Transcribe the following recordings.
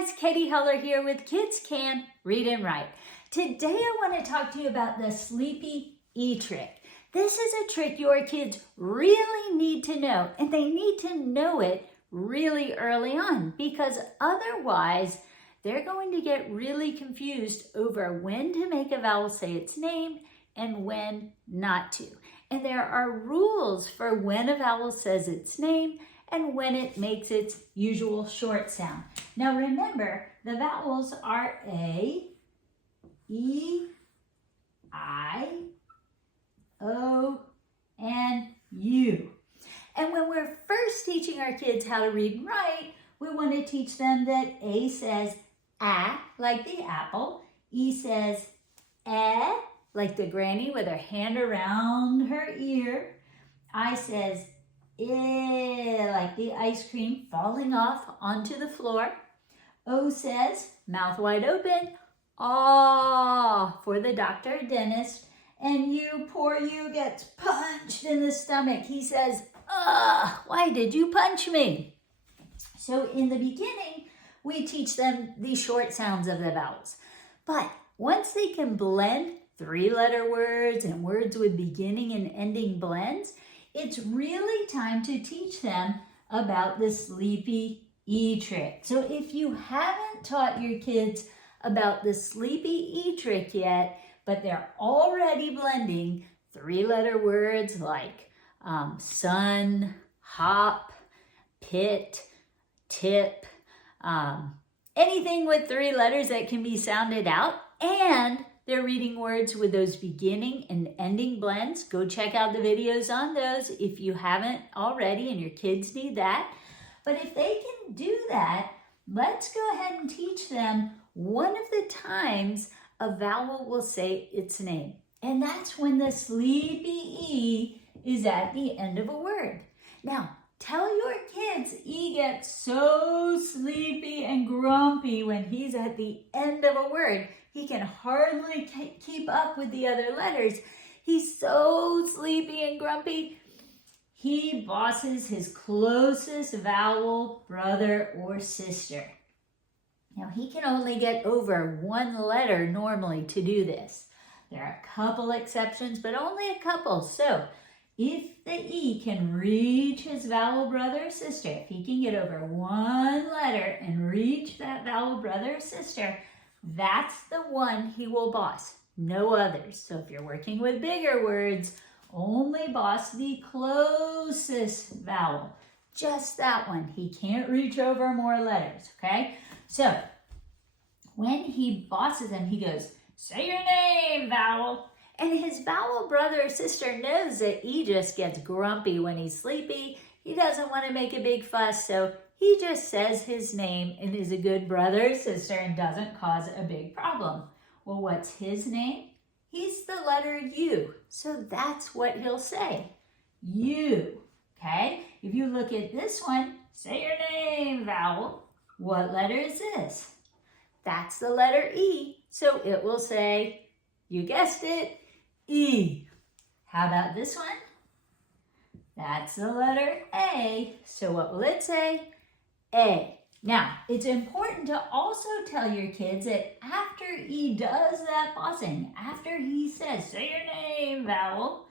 guys, Katy Huller here with Kids Can Read and Write. Today I want to talk to you about the sleepy E trick. This is a trick your kids really need to know, and they need to know it really early on because otherwise they're going to get really confused over when to make a vowel say its name and when not to. And there are rules for when a vowel says its name and when it makes its usual short sound. Now remember, the vowels are A, E, I, O, and U. And when we're first teaching our kids how to read and write, we want to teach them that A says A, like the apple. E says eh, like the granny with her hand around her ear. I says like the ice cream falling off onto the floor. O says, mouth wide open, ah, for the doctor or dentist. And you, poor you, gets punched in the stomach. He says, why did you punch me? So in the beginning, we teach them the short sounds of the vowels. But once they can blend three-letter words and words with beginning and ending blends, it's really time to teach them about the sleepy E trick. So if you haven't taught your kids about the sleepy E trick yet, but they're already blending three-letter words like sun, hop, pit, tip, anything with three letters that can be sounded out, and they're reading words with those beginning and ending blends. Go check out the videos on those if you haven't already and your kids need that. But if they can do that, let's go ahead and teach them one of the times a vowel will say its name. And that's when the sleepy E is at the end of a word. Now, tell your kids E gets so sleepy and grumpy when he's at the end of a word. He can hardly keep up with the other letters. He's so sleepy and grumpy. He bosses his closest vowel brother or sister. Now, he can only get over one letter normally to do this. There are a couple exceptions, but only a couple. So, if the E can reach his vowel brother or sister, if he can get over one letter and reach that vowel brother or sister, that's the one he will boss, no others. So if you're working with bigger words, only boss the closest vowel, just that one. He can't reach over more letters, okay? So when he bosses them, he goes, say your name, vowel. And his vowel brother or sister knows that E just gets grumpy when he's sleepy. He doesn't want to make a big fuss, so he just says his name and is a good brother or sister and doesn't cause a big problem. Well, what's his name? He's the letter U, so that's what he'll say, U, okay? If you look at this one, say your name, vowel. What letter is this? That's the letter E, so it will say, you guessed it, E. How about this one? That's the letter A, so what will it say? A. Now, it's important to also tell your kids that after E does that bossing, after he says, say your name, vowel,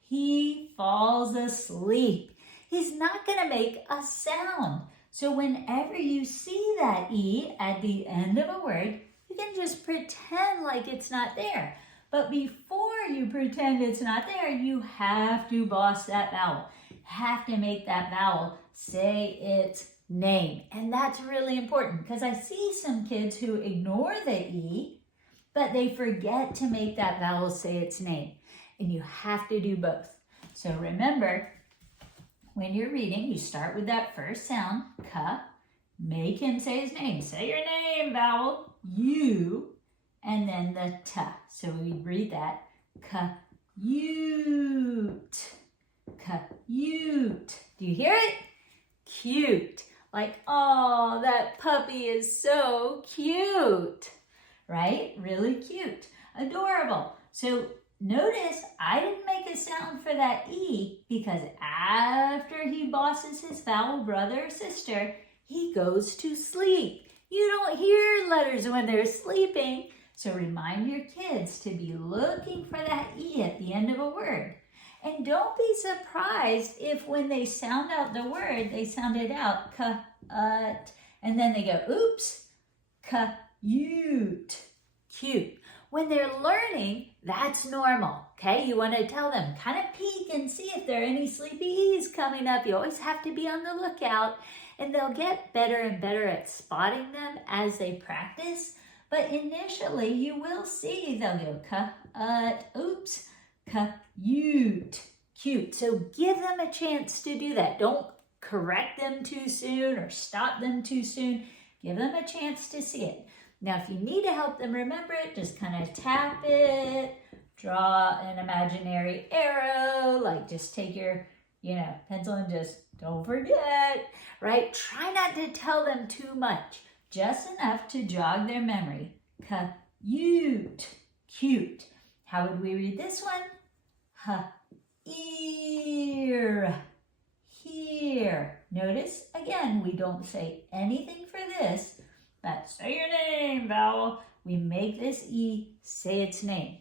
he falls asleep. He's not going to make a sound. So whenever you see that E at the end of a word, you can just pretend like it's not there. But before you pretend it's not there, you have to boss that vowel. Have to make that vowel say its name. And that's really important because I see some kids who ignore the E, but they forget to make that vowel say its name. And you have to do both. So remember, when you're reading, you start with that first sound, ka, make him say his name. Say your name, vowel, U, and then the ta. So we read that, ka-ute, ka-ute. Do you hear it? Cute. Like, oh, that puppy is so cute, right? Really cute, adorable. So notice I didn't make a sound for that E because after he bosses his vowel brother or sister, he goes to sleep. You don't hear letters when they're sleeping. So remind your kids to be looking for that E at the end of a word. And don't be surprised if when they sound out the word, they sound it out, and then they go, oops, cute, cute. When they're learning, that's normal, okay? You want to tell them, kind of peek and see if there are any sleepy E's coming up. You always have to be on the lookout, and they'll get better and better at spotting them as they practice. But initially, you will see they'll go, oops, cute, cute. So give them a chance to do that. Don't correct them too soon or stop them too soon. Give them a chance to see it. Now, if you need to help them remember it, just kind of tap it, draw an imaginary arrow, like just take your, pencil and just don't forget, right? Try not to tell them too much, just enough to jog their memory. Cute, cute. How would we read this one? Ear, here. Notice, again, we don't say anything for this, but say your name, vowel. We make this E say its name.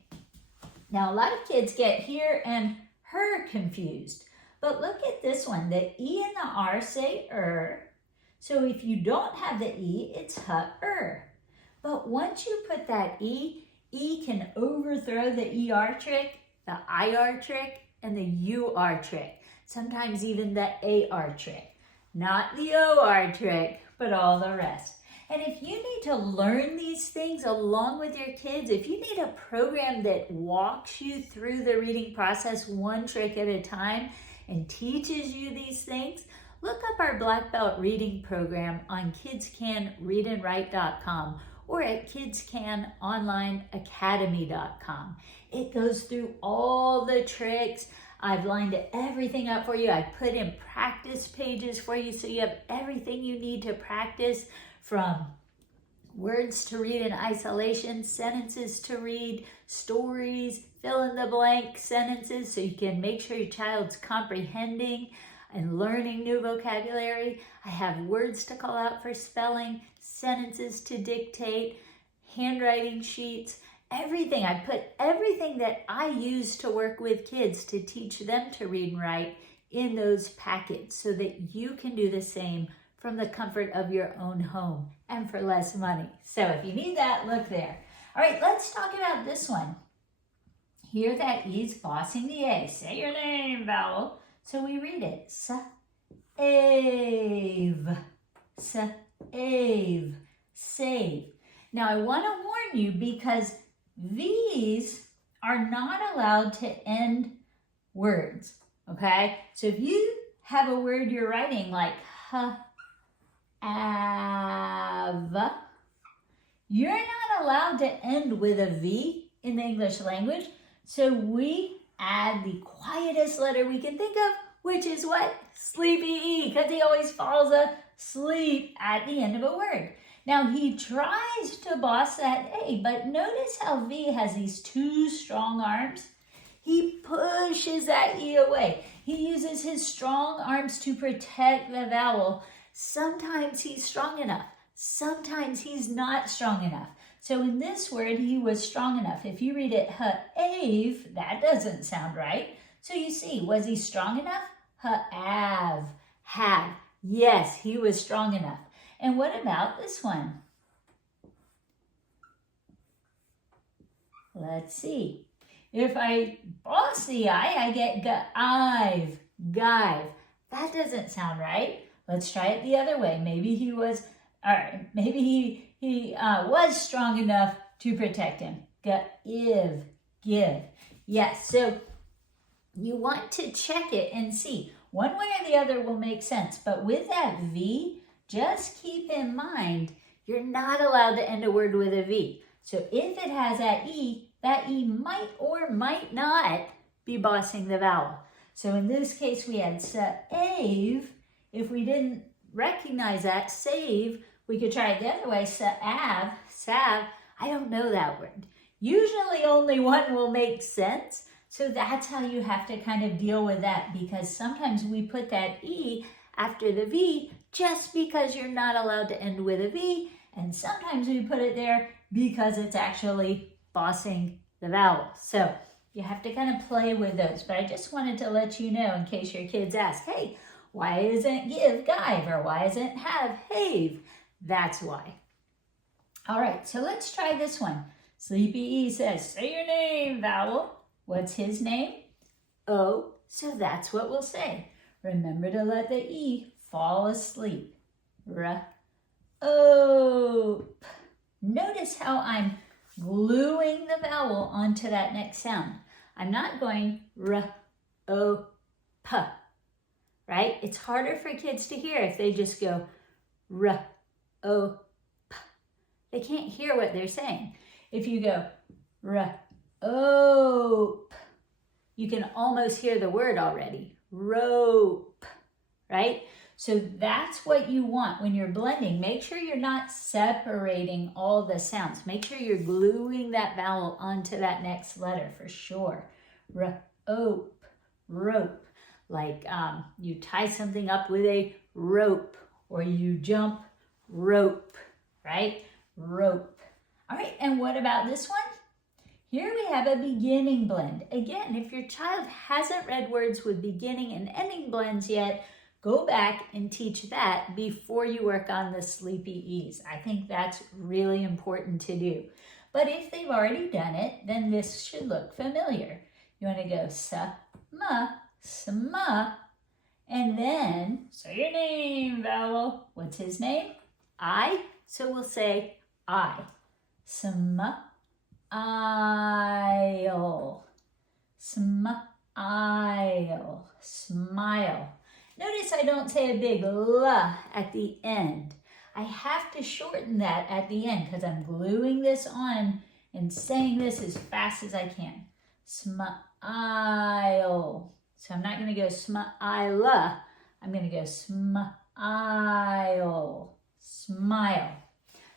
Now, a lot of kids get here and her confused, but look at this one. The E and the R say So if you don't have the E, it's But once you put that E can overthrow the ER trick, the IR trick, and the UR trick. Sometimes even the AR trick. Not the OR trick, but all the rest. And if you need to learn these things along with your kids, if you need a program that walks you through the reading process one trick at a time and teaches you these things, look up our Black Belt reading program on kidscanreadandwrite.com or at kidscanonlineacademy.com. It goes through all the tricks. I've lined everything up for you. I put in practice pages for you so you have everything you need to practice, from words to read in isolation, sentences to read, stories, fill in the blank sentences so you can make sure your child's comprehending and learning new vocabulary. I have words to call out for spelling, sentences to dictate, handwriting sheets, everything. I put everything that I use to work with kids to teach them to read and write in those packets so that you can do the same from the comfort of your own home and for less money. So if you need that, look there. All right, let's talk about this one. Here that E's bossing the A. Say your name, vowel. So we read it. Save. Save. Save. Now I want to warn you because these are not allowed to end words, okay? So if you have a word you're writing like have, you're not allowed to end with a V in the English language. So we add the quietest letter we can think of, which is what? Sleepy E, because he always falls asleep at the end of a word. Now he tries to boss that A, but notice how V has these two strong arms. He pushes that E away. He uses his strong arms to protect the vowel. Sometimes he's strong enough. Sometimes he's not strong enough. So in this word, he was strong enough. If you read it, ha-ave, that doesn't sound right. So you see, was he strong enough? Ha-av, have. Yes, he was strong enough. And what about this one? Let's see. If I boss the I get g-ive, give. That doesn't sound right. Let's try it the other way. Maybe he was, maybe he was strong enough to protect him. Give, give. Yes, so you want to check it and see. One way or the other will make sense, but with that V, just keep in mind, you're not allowed to end a word with a V. So if it has that E might or might not be bossing the vowel. So in this case, we had save. If we didn't recognize that, save, we could try it the other way, sav. I don't know that word. Usually only one will make sense. So that's how you have to kind of deal with that, because sometimes we put that E after the V just because you're not allowed to end with a V, And sometimes we put it there because it's actually bossing the vowel. So you have to kind of play with those. But I just wanted to let you know in case your kids ask, hey, why isn't give, give, or why isn't have, have? That's why. All right, so let's try this one. Sleepy E says, say your name, vowel. What's his name? O, so that's what we'll say. Remember to let the E fall asleep. R-O-P. Notice how I'm gluing the vowel onto that next sound. I'm not going R-O-P, right? It's harder for kids to hear if they just go R-O-P. They can't hear what they're saying. If you go R-O-P, you can almost hear the word already. Rope, right? So that's what you want when you're blending. Make sure you're not separating all the sounds. Make sure you're gluing that vowel onto that next letter for sure. Rope, rope. Like you tie something up with a rope, or you jump rope, right? Rope. All right, and what about this one? Here we have a beginning blend. Again, if your child hasn't read words with beginning and ending blends yet, go back and teach that before you work on the sleepy E's. I think that's really important to do. But if they've already done it, then this should look familiar. You want to go sa-ma, sma, and then say your name, vowel. What's his name? I. So we'll say I. Smile. Smile. Smile. Notice I don't say a big L at the end. I have to shorten that at the end because I'm gluing this on and saying this as fast as I can. Smile. So I'm not going to go smile. I'm going to go smile. Smile.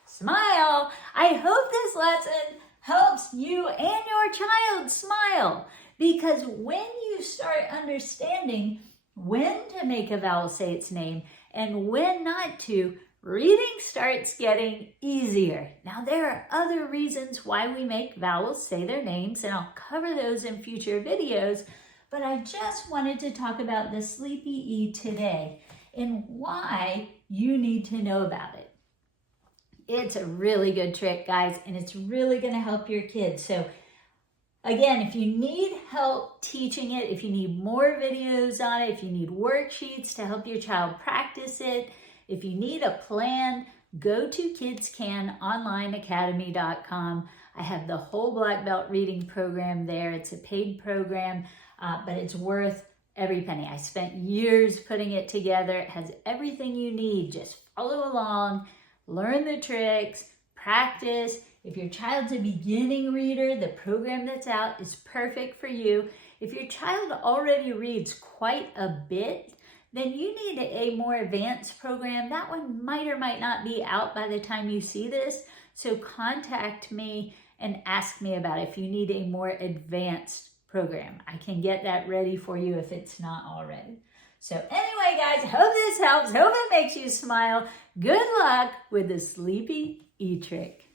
Smile. I hope this lesson helps you and your child smile, because when you start understanding when to make a vowel say its name and when not to, reading starts getting easier. Now, there are other reasons why we make vowels say their names, and I'll cover those in future videos, but I just wanted to talk about the sleepy E today and why you need to know about it. It's a really good trick, guys, and it's really going to help your kids. So again, if you need help teaching it, if you need more videos on it, if you need worksheets to help your child practice it, if you need a plan, go to kidscanonlineacademy.com. I have the whole Black Belt reading program there. It's a paid program, but it's worth every penny. I spent years putting it together. It has everything you need. Just follow along, learn the tricks, practice. If your child's a beginning reader, the program that's out is perfect for you. If your child already reads quite a bit, then you need a more advanced program. That one might or might not be out by the time you see this. So contact me and ask me about it if you need a more advanced program. I can get that ready for you if it's not already. So anyway, guys, hope this helps. Hope it makes you smile. Good luck with the sleepy E trick.